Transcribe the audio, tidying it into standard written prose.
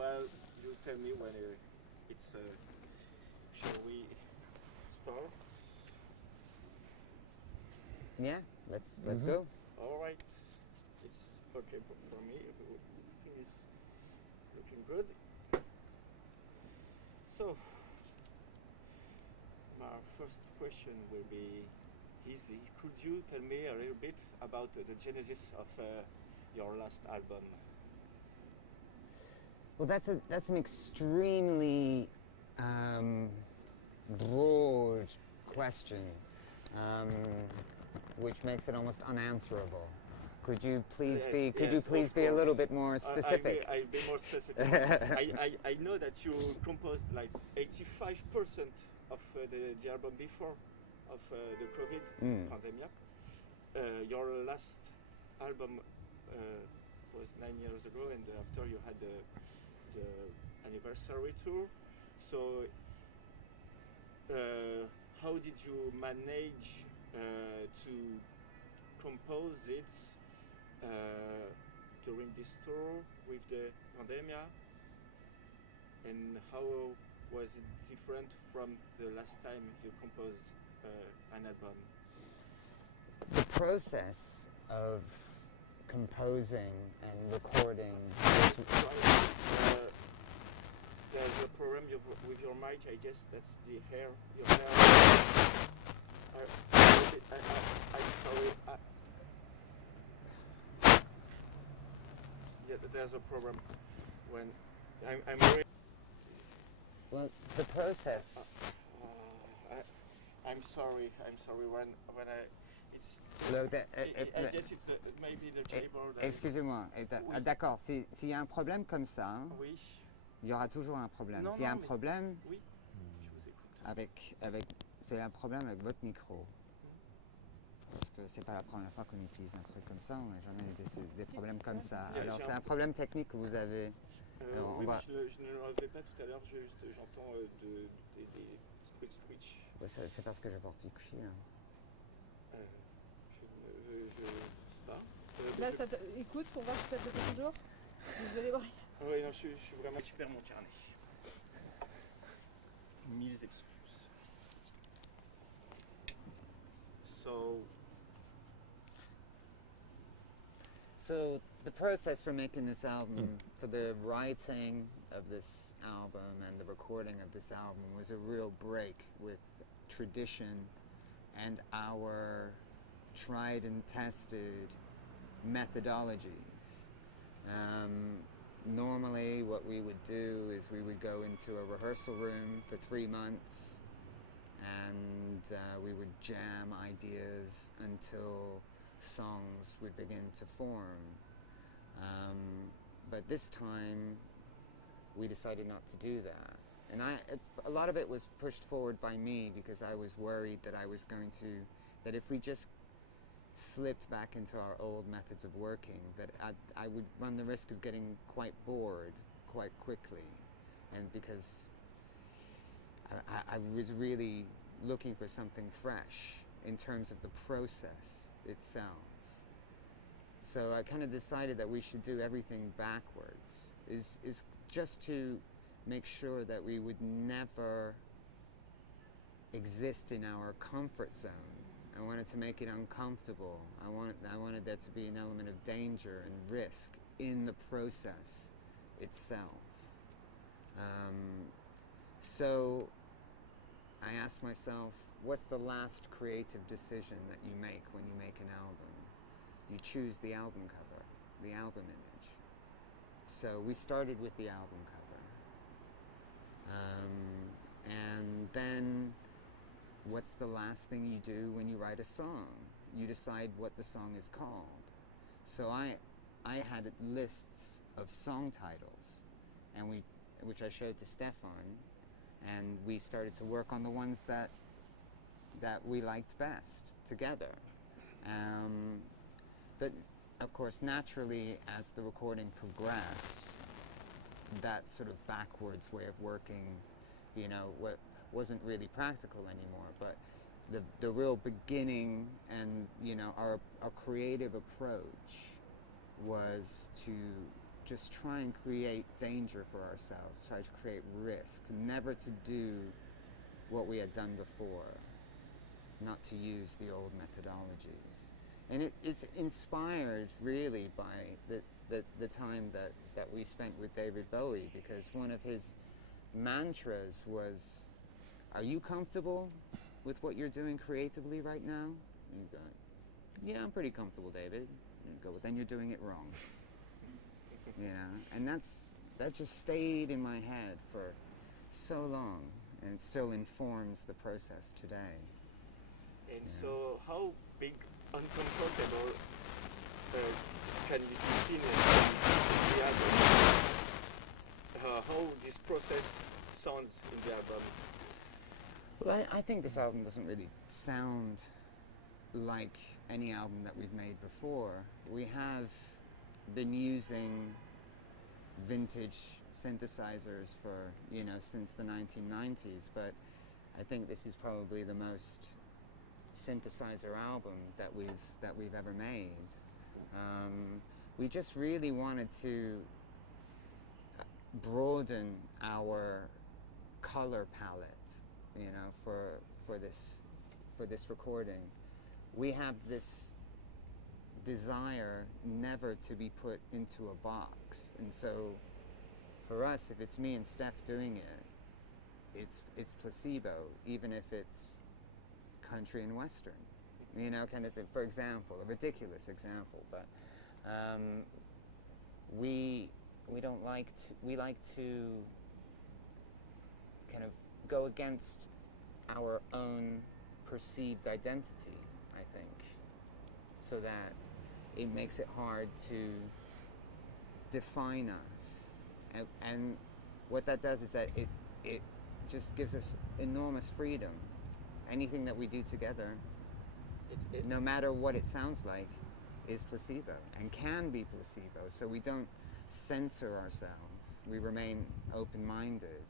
well, you tell me when it's. Shall we start? Yeah, let's go. All right. It's okay for me. Everything is looking good. So, my first question will be easy. Could you tell me a little bit about the genesis of your last album? Well, that's an extremely broad question, which makes it almost unanswerable. Could you please be a little bit more specific? I'll be more specific. I know that you composed like 85% of the album before of the COVID pandemic. Your last album was 9 years ago, and after you had the anniversary tour. So how did you manage to compose it during this tour with the pandemic, and how was it different from the last time you composed an album? The process of composing and recording. There's a problem with your mic. I guess that's the hair. Your hair. I'm sorry. Yeah, there's a problem when I'm really. Well, the process. I'm sorry when I. It's. Look, I guess it's maybe the cable. Excusez-moi. Oui. D'accord. S'il y a un problème comme ça, oui. Il y aura toujours un problème. Non, s'il y a un problème, oui. Je vous écoute. c'est un problème avec votre micro. Parce que c'est pas la première fois qu'on utilise un truc comme ça. On n'a jamais eu des problèmes comme ça. Alors c'est un problème technique que vous avez. Oui, mais je ne le relevé pas tout à l'heure. J'entends des switch. C'est parce que je porte du cuir. Je sais pas. Là, écoute pour voir si ça te fait toujours. Vous allez voir. Oui, non, je suis vraiment super mon carnet. 1000 excuses. So the process for making this album, for the writing of this album and the recording of this album was a real break with tradition and our tried and tested methodologies. Normally what we would do is we would go into a rehearsal room for 3 months and we would jam ideas until songs would begin to form. But this time we decided not to do that. And a lot of it was pushed forward by me because I was worried that that if we just slipped back into our old methods of working, that I would run the risk of getting quite bored quite quickly. And because I was really looking for something fresh in terms of the process itself. So I kind of decided that we should do everything backwards, is just to make sure that we would never exist in our comfort zone. I wanted to make it uncomfortable. I wanted there to be an element of danger and risk in the process itself. So I asked myself, what's the last creative decision that you make when you make an album? You choose the album cover, the album image. So we started with the album cover. And then what's the last thing you do when you write a song? You decide what the song is called. So I had lists of song titles, and which I showed to Stefan, and we started to work on the ones that we liked best together. But of course, naturally, as the recording progressed, that sort of backwards way of working, wasn't really practical anymore. But the real beginning and our creative approach was to just try and create danger for ourselves, try to create risk, never to do what we had done before, not to use the old methodologies. And it's inspired really by the time that we spent with David Bowie, because one of his mantras was, are you comfortable with what you're doing creatively right now? And you go, yeah, I'm pretty comfortable, David. And you go, well, then you're doing it wrong. You know, and that just stayed in my head for so long, and it still informs the process today. And so how big uncomfortable can be seen in the album? How this process sounds in the album? Well, I think this album doesn't really sound like any album that we've made before. We have been using vintage synthesizers for, since the 1990s, but I think this is probably the most synthesizer album that we've ever made. We just really wanted to broaden our color palette, for this recording. We have this desire never to be put into a box, and so for us, if it's me and Steph doing it, it's Placebo, even if it's country and western, kind of thing. For example, a ridiculous example, but we like to kind of go against our own perceived identity, I think, so that it makes it hard to define us. And what that does is that it just gives us enormous freedom. Anything that we do together, no matter what it sounds like, is Placebo and can be Placebo. So we don't censor ourselves. We remain open-minded,